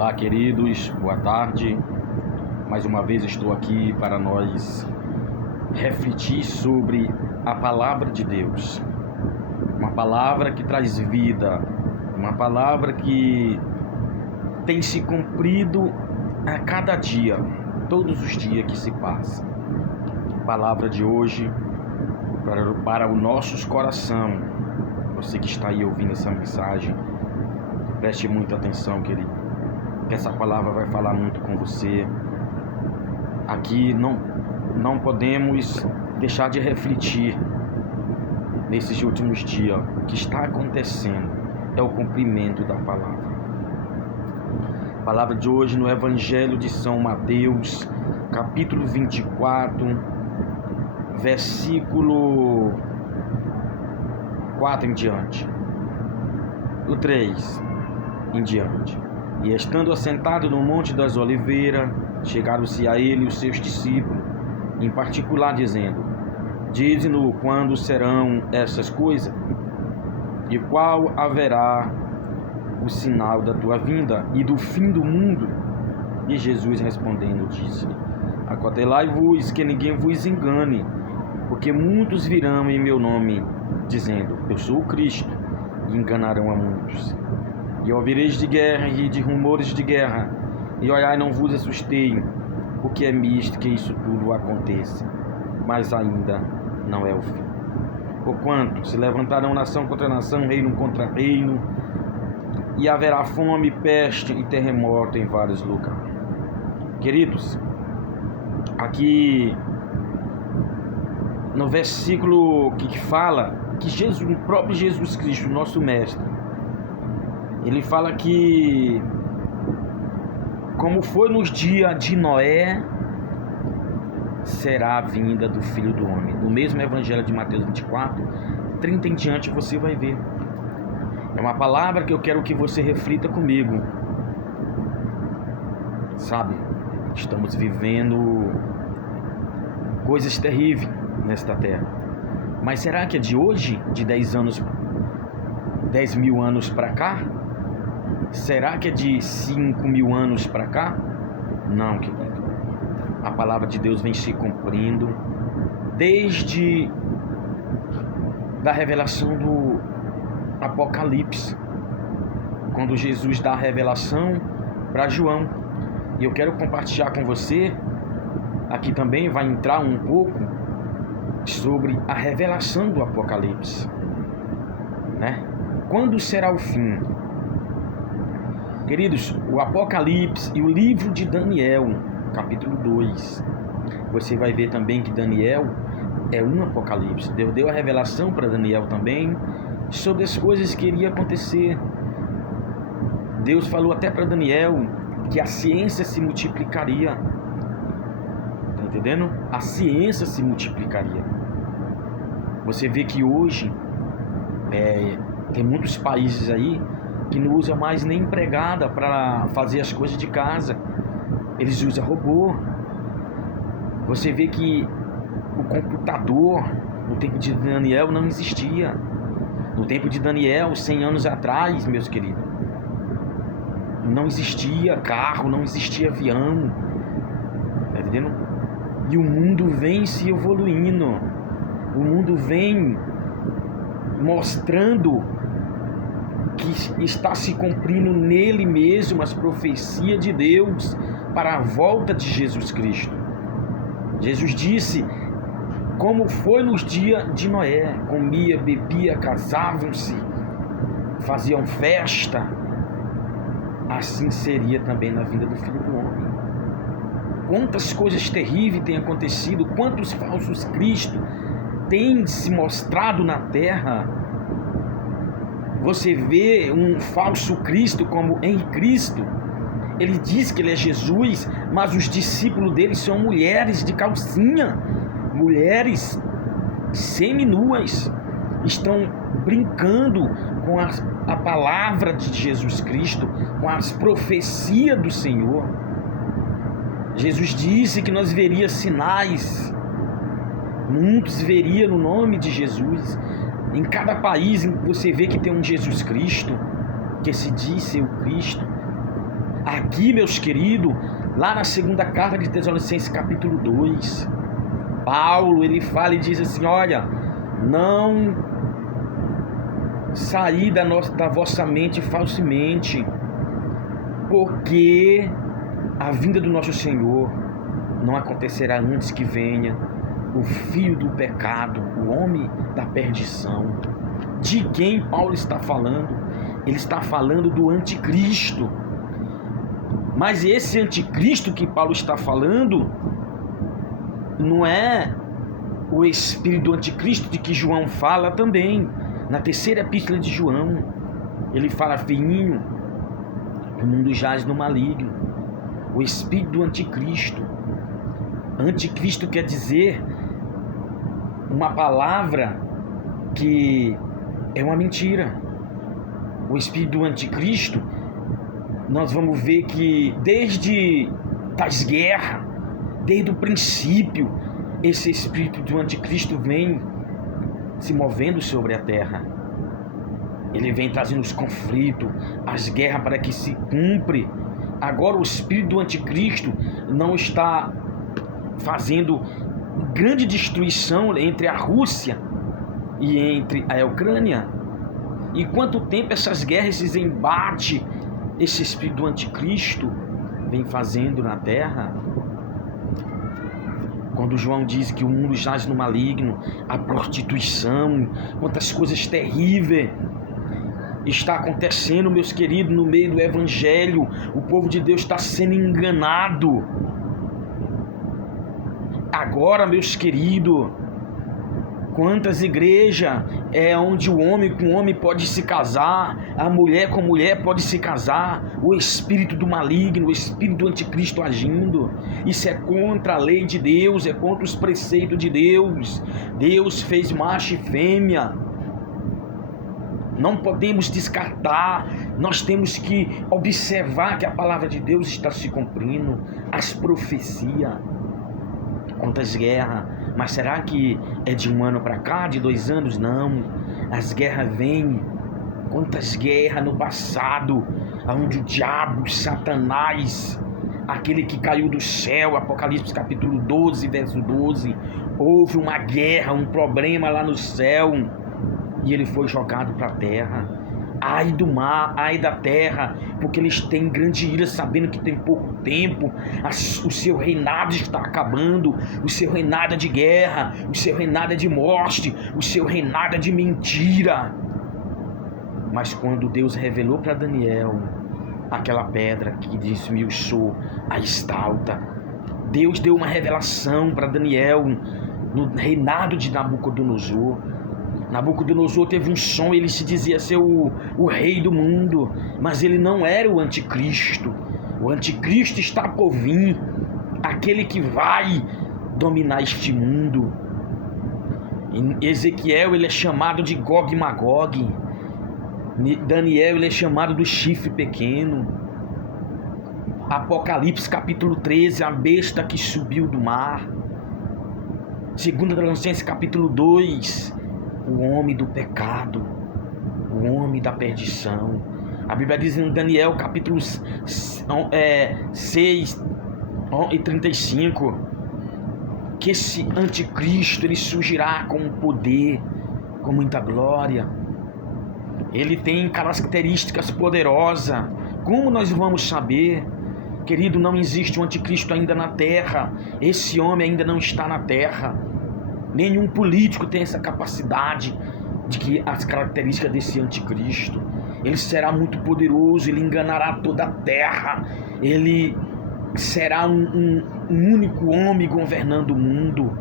Olá, queridos, boa tarde. Mais uma vez estou aqui para nós refletir sobre a palavra de Deus. Uma palavra que traz vida, uma palavra que tem se cumprido a cada dia, todos os dias que se passam. A palavra de hoje para o nosso coração. Você que está aí ouvindo essa mensagem, preste muita atenção, querido, que essa palavra vai falar muito com você. Aqui não podemos deixar de refletir nesses últimos dias. O que está acontecendo é o cumprimento da palavra. A palavra de hoje no Evangelho de São Mateus, capítulo 24, versículo 4 em diante, do 3 em diante. E estando assentado no Monte das Oliveiras, chegaram-se a ele os seus discípulos, em particular dizendo: Dize-nos quando serão essas coisas, e qual haverá o sinal da tua vinda e do fim do mundo? E Jesus respondendo disse-lhe: Acautelai-vos que ninguém vos engane, porque muitos virão em meu nome, dizendo: Eu sou o Cristo, e enganarão a muitos. E ouvireis de guerra e de rumores de guerra, e olhai, não vos assusteis, porque é misto que isso tudo aconteça, mas ainda não é o fim. Porquanto se levantarão nação contra nação, reino contra reino, e haverá fome, peste e terremoto em vários lugares. Queridos, aqui no versículo que fala que Jesus, o próprio Jesus Cristo, nosso mestre, ele fala que como foi nos dias de Noé, será a vinda do Filho do Homem. No mesmo Evangelho de Mateus 24, 30 em diante, você vai ver. É uma palavra que eu quero que você reflita comigo. Sabe, estamos vivendo coisas terríveis nesta terra. Mas será que é de hoje, de 10 mil anos para cá? Será que é de 5 mil anos para cá? Não, querido. A palavra de Deus vem se cumprindo desde da revelação do Apocalipse, quando Jesus dá a revelação para João. E eu quero compartilhar com você, aqui também vai entrar um pouco sobre a revelação do Apocalipse, né? Quando será o fim? Queridos, o Apocalipse e o livro de Daniel, capítulo 2, você vai ver também que Daniel é um Apocalipse. Deus deu a revelação para Daniel também sobre as coisas que iriam acontecer. Deus falou até para Daniel que a ciência se multiplicaria. Tá entendendo? A ciência se multiplicaria. Você vê que hoje tem muitos países aí que não usam mais nem empregada para fazer as coisas de casa. Eles usam robô. Você vê que o computador no tempo de Daniel não existia. No tempo de Daniel, 100 anos atrás, meus queridos, não existia carro, não existia avião. Tá entendendo? E o mundo vem se evoluindo. O mundo vem mostrando que está se cumprindo nele mesmo as profecias de Deus para a volta de Jesus Cristo. Jesus disse: como foi nos dias de Noé, comia, bebia, casavam-se, faziam festa, assim seria também na vida do Filho do Homem. Quantas coisas terríveis têm acontecido, quantos falsos cristos têm se mostrado na terra. Você vê um falso Cristo como em Cristo. Ele diz que ele é Jesus, mas os discípulos dele são mulheres de calcinha, mulheres seminuas, estão brincando com a palavra de Jesus Cristo, com as profecias do Senhor. Jesus disse que nós veríamos sinais, muitos veriam no nome de Jesus. Em cada país você vê que tem um Jesus Cristo, que se diz ser o Cristo. Aqui, meus queridos, lá na segunda carta de Tessalonicenses, capítulo 2, Paulo, ele fala e diz assim: olha, não sair da vossa mente falsamente, porque a vinda do nosso Senhor não acontecerá antes que venha o filho do pecado, o homem da perdição. De quem Paulo está falando? Ele está falando do anticristo. Mas esse anticristo que Paulo está falando não é o espírito do anticristo de que João fala também. Na terceira epístola de João, ele fala: filhinho, o mundo jaz no maligno. O espírito do anticristo. Anticristo quer dizer uma palavra que é uma mentira. O espírito do anticristo, nós vamos ver que desde das guerras, desde o princípio, esse espírito do anticristo vem se movendo sobre a terra. Ele vem trazendo os conflitos, as guerras para que se cumpre. Agora o espírito do anticristo não está fazendo grande destruição entre a Rússia e entre a Ucrânia. E quanto tempo essas guerras, esses embates, esse espírito do anticristo vem fazendo na terra? Quando João diz que o mundo jaz no maligno, a prostituição, quantas coisas terríveis está acontecendo, meus queridos, no meio do evangelho. O povo de Deus está sendo enganado. Agora, meus queridos, quantas igrejas é onde o homem com homem pode se casar, a mulher com mulher pode se casar, o espírito do maligno, o espírito do anticristo agindo. Isso é contra a lei de Deus, é contra os preceitos de Deus. Deus fez macho e fêmea. Não podemos descartar, nós temos que observar que a palavra de Deus está se cumprindo, as profecias. Quantas guerras, mas será que é de um ano para cá, de 2 anos? Não, as guerras vêm. Quantas guerras no passado, onde o diabo, Satanás, aquele que caiu do céu, Apocalipse capítulo 12, verso 12, houve uma guerra, um problema lá no céu, e ele foi jogado para a terra. Ai do mar, ai da terra, porque eles têm grande ira, sabendo que tem pouco tempo, o seu reinado está acabando, o seu reinado é de guerra, o seu reinado é de morte, o seu reinado é de mentira. Mas quando Deus revelou para Daniel aquela pedra que disse: eu sou a estalta, Deus deu uma revelação para Daniel no reinado de Nabucodonosor. Nabucodonosor teve um sonho, ele se dizia ser o rei do mundo, mas ele não era o anticristo. O anticristo está por vir, aquele que vai dominar este mundo. Em Ezequiel ele é chamado de Gog e Magog. Daniel ele é chamado do chifre pequeno. Apocalipse capítulo 13, a besta que subiu do mar. 2 Tessalonicenses capítulo 2, o homem do pecado, o homem da perdição. A Bíblia diz em Daniel capítulo 6 e 35 que esse anticristo ele surgirá com poder, com muita glória. Ele tem características poderosas. Como nós vamos saber? Querido, não existe um anticristo ainda na terra. Esse homem ainda não está na terra. Nenhum político tem essa capacidade de que as características desse anticristo. Ele será muito poderoso, ele enganará toda a terra, ele será um único homem governando o mundo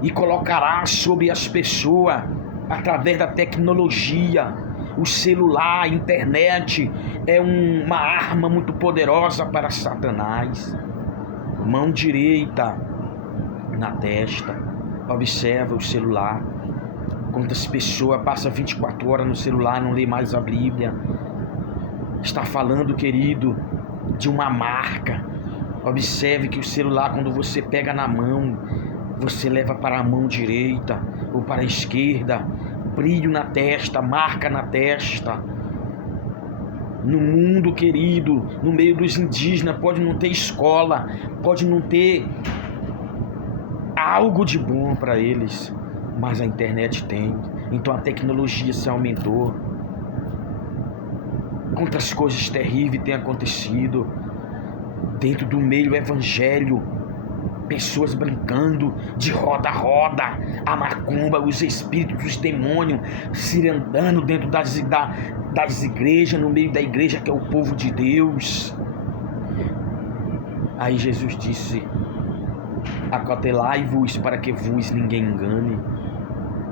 e colocará sobre as pessoas, através da tecnologia, o celular, a internet, é uma arma muito poderosa para Satanás. Mão direita na testa. Observa o celular. Quantas pessoas passam 24 horas no celular, não lê mais a Bíblia. Está falando, querido, de uma marca. Observe que o celular, quando você pega na mão, você leva para a mão direita ou para a esquerda. Brilho na testa, marca na testa. No mundo, querido, no meio dos indígenas, pode não ter escola, pode não ter algo de bom para eles, mas a internet tem. Então a tecnologia se aumentou. Quantas coisas terríveis têm acontecido dentro do meio evangélico. Pessoas brincando de roda-roda, a macumba, os espíritos, os demônios se andando dentro das igrejas, no meio da igreja que é o povo de Deus. Aí Jesus disse: acautelai-vos para que vos ninguém engane,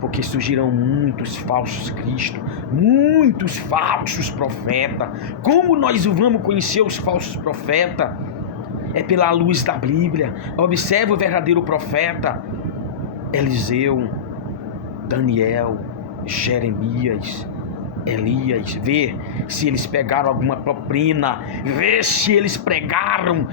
porque surgirão muitos falsos cristos, muitos falsos profetas. Como nós vamos conhecer os falsos profetas? É pela luz da Bíblia. Observe o verdadeiro profeta: Eliseu, Daniel, Jeremias, Elias. Vê se eles pegaram alguma doutrina, vê se eles pregaram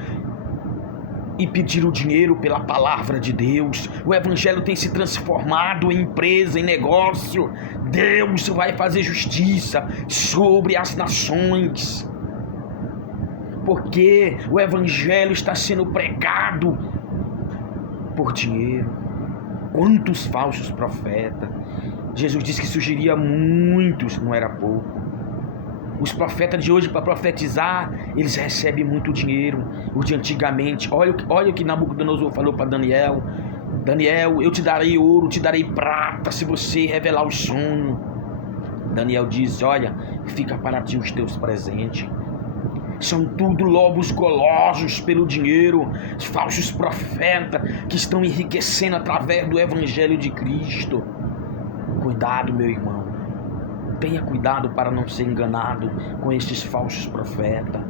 e pediram dinheiro pela palavra de Deus. O evangelho tem se transformado em empresa, em negócio. Deus vai fazer justiça sobre as nações, porque o evangelho está sendo pregado por dinheiro. Quantos falsos profetas! Jesus disse que surgiria muitos, não era pouco. Os profetas de hoje, para profetizar, eles recebem muito dinheiro. Os de antigamente, olha o que Nabucodonosor falou para Daniel: Daniel, eu te darei ouro, te darei prata, se você revelar o sonho. Daniel diz: olha, fica para ti os teus presentes. São tudo lobos golosos pelo dinheiro, falsos profetas que estão enriquecendo através do evangelho de Cristo. Cuidado, meu irmão. Tenha cuidado para não ser enganado com esses falsos profetas.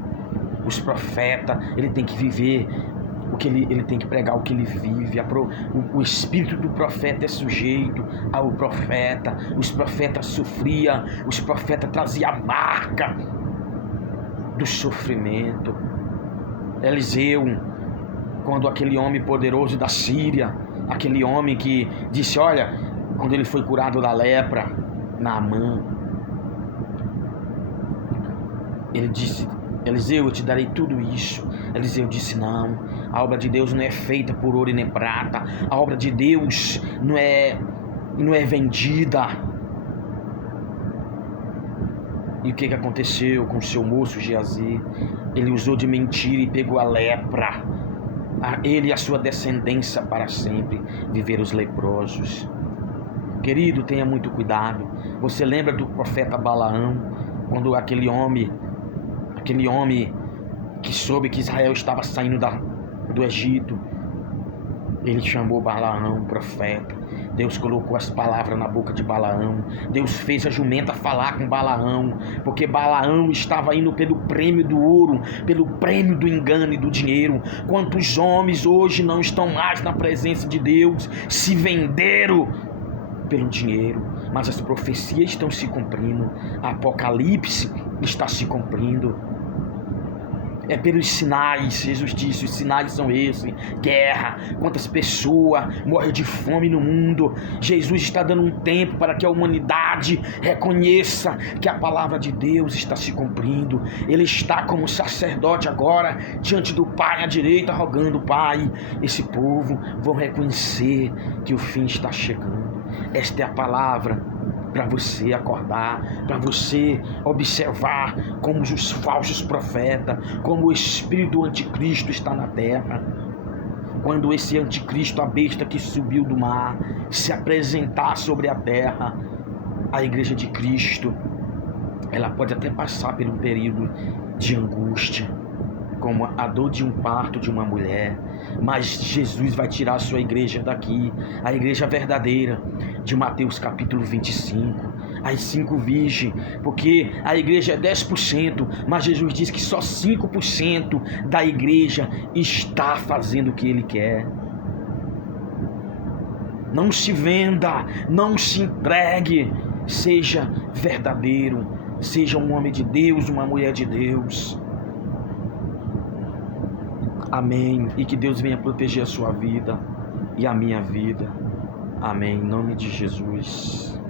Os profetas, ele tem que viver o que ele tem que pregar o que ele vive. O espírito do profeta é sujeito ao profeta. Os profetas sofriam, os profetas traziam a marca do sofrimento. Eliseu, quando aquele homem poderoso da Síria, aquele homem que disse, olha, quando ele foi curado da lepra, Naamã, ele disse: Eliseu, eu te darei tudo isso. Eliseu disse: não, a obra de Deus não é feita por ouro e nem prata. A obra de Deus não é vendida. E o que aconteceu com o seu moço Geazi? Ele usou de mentira e pegou a lepra. Ele e a sua descendência para sempre viveram os leprosos. Querido, tenha muito cuidado. Você lembra do profeta Balaão, quando aquele homem que soube que Israel estava saindo do Egito, ele chamou Balaão, profeta. Deus colocou as palavras na boca de Balaão. Deus fez a jumenta falar com Balaão, porque Balaão estava indo pelo prêmio do ouro, pelo prêmio do engano e do dinheiro. Quantos homens hoje não estão mais na presença de Deus, se venderam pelo dinheiro, mas as profecias estão se cumprindo, Apocalipse está se cumprindo. É pelos sinais. Jesus disse, os sinais são esses: guerra, quantas pessoas morrem de fome no mundo. Jesus está dando um tempo para que a humanidade reconheça que a palavra de Deus está se cumprindo. Ele está como sacerdote agora diante do Pai à direita, rogando: Pai, esse povo vão reconhecer que o fim está chegando. Esta é a palavra para você acordar, para você observar como os falsos profetas, como o espírito do anticristo está na terra. Quando esse anticristo, a besta que subiu do mar, se apresentar sobre a terra, a igreja de Cristo, ela pode até passar por um período de angústia, como a dor de um parto de uma mulher, mas Jesus vai tirar a sua igreja daqui, a igreja verdadeira, de Mateus capítulo 25, as 5 virgens, porque a igreja é 10%, mas Jesus diz que só 5% da igreja está fazendo o que Ele quer. Não se venda, não se entregue, seja verdadeiro, seja um homem de Deus, uma mulher de Deus. Amém. E que Deus venha proteger a sua vida e a minha vida. Amém. Em nome de Jesus.